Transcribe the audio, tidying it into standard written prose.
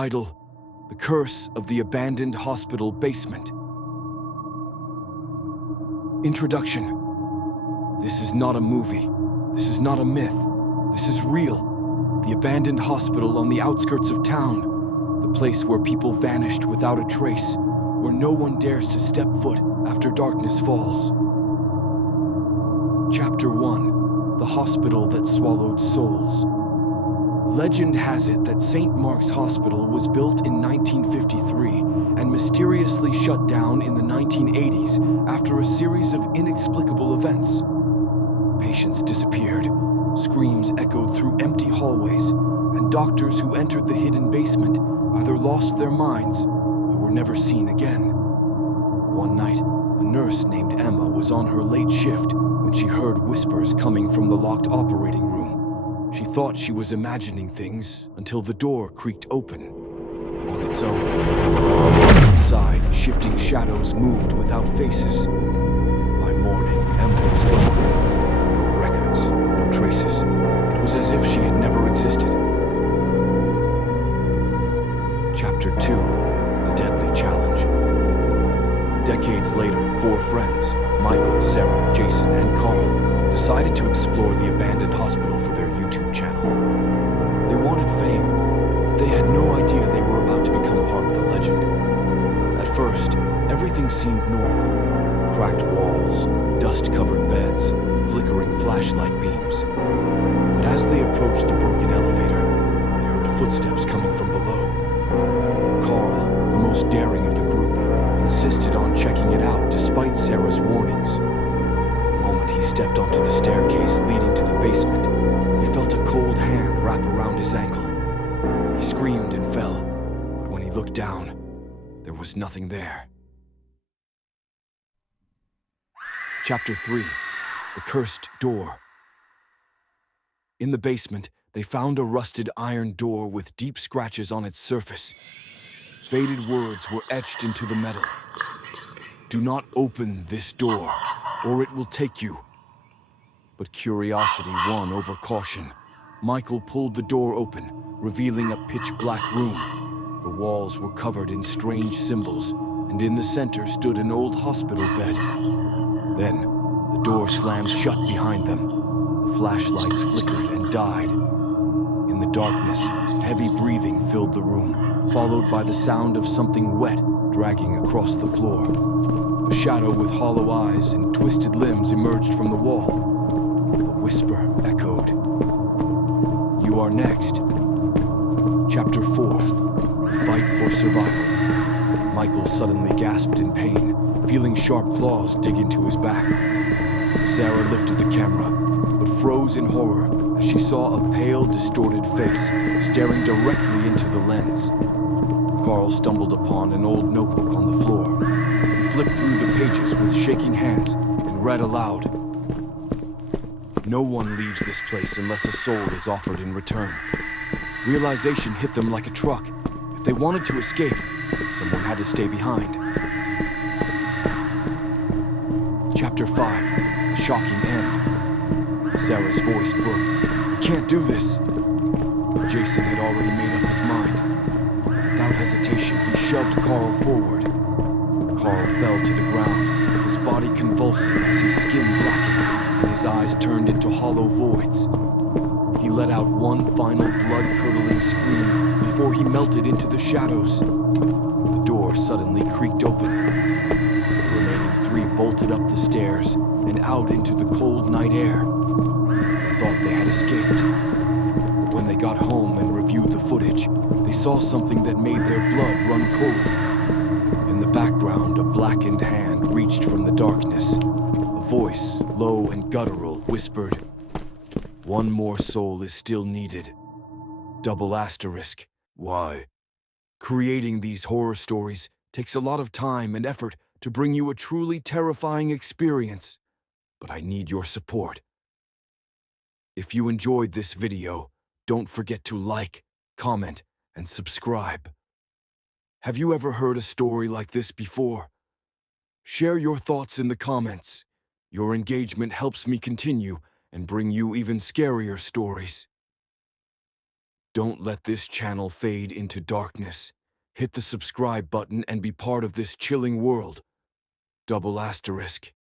Title: The Curse of the Abandoned Hospital Basement. Introduction. This is not a movie. This is not a myth. This is real. The abandoned hospital on the outskirts of town. The place where people vanished without a trace, where no one dares to step foot after darkness falls. Chapter 1: The Hospital That Swallowed Souls. Legend has it that St. Mark's Hospital was built in 1953 and mysteriously shut down in the 1980s after a series of inexplicable events. Patients disappeared, screams echoed through empty hallways, and doctors who entered the hidden basement either lost their minds or were never seen again. One night, a nurse named Emma was on her late shift when she heard whispers coming from the locked operating room. She thought she was imagining things until the door creaked open on its own. Inside, shifting shadows moved without faces. By morning, Emma was gone. No records, no traces. It was as if she had never existed. Chapter 2: The Deadly Challenge. Decades later, 4 friends, Michael, Sarah, Jason, and Carl, decided to explore the abandoned hospital for their YouTube channel. They wanted fame, but they had no idea they were about to become part of the legend. At first, everything seemed normal. Cracked walls, dust-covered beds, flickering flashlight beams. But as they approached the broken elevator, they heard footsteps coming from below. Carl, the most daring of the group, insisted on checking it out despite Sarah's warnings. The moment he stepped onto the staircase leading to the basement, he felt a cold hand wrap around his ankle. He screamed and fell, but when he looked down, there was nothing there. Chapter 3: The Cursed Door. In the basement, they found a rusted iron door with deep scratches on its surface. Faded words were etched into the metal. "Do not open this door, or it will take you." But curiosity won over caution. Michael pulled the door open, revealing a pitch-black room. The walls were covered in strange symbols, and in the center stood an old hospital bed. Then, the door slammed shut behind them. The flashlights flickered and died. In the darkness, heavy breathing filled the room, followed by the sound of something wet dragging across the floor. A shadow with hollow eyes and twisted limbs emerged from the wall. A whisper echoed. "You are next." Chapter 4: Fight for Survival. Michael suddenly gasped in pain, feeling sharp claws dig into his back. Sarah lifted the camera, but froze in horror as she saw a pale, distorted face staring directly into the lens. Carl stumbled upon an old notebook on the floor. He flipped through the pages with shaking hands and read aloud. "No one leaves this place unless a soul is offered in return." Realization hit them like a truck. If they wanted to escape, someone had to stay behind. Chapter 5: The Shocking End. Sarah's voice broke. "I can't do this." But Jason had already made up his mind. Without hesitation, he shoved Carl forward. Carl fell to the ground, his body convulsing as his skin blackened and his eyes turned into hollow voids. He let out one final blood-curdling scream before he melted into the shadows. The door suddenly creaked open. The remaining 3 bolted up the stairs and out into the cold night air. They thought they had escaped. But when they got home and reviewed the footage, they saw something that made their blood run cold. In the background, a blackened hand reached from the darkness. A voice, low and guttural, whispered, "One more soul is still needed." Double asterisk. Why? Creating these horror stories takes a lot of time and effort to bring you a truly terrifying experience, but I need your support. If you enjoyed this video, don't forget to like, comment, and subscribe. Have you ever heard a story like this before? Share your thoughts in the comments. Your engagement helps me continue and bring you even scarier stories. Don't let this channel fade into darkness. Hit the subscribe button and be part of this chilling world. Double asterisk.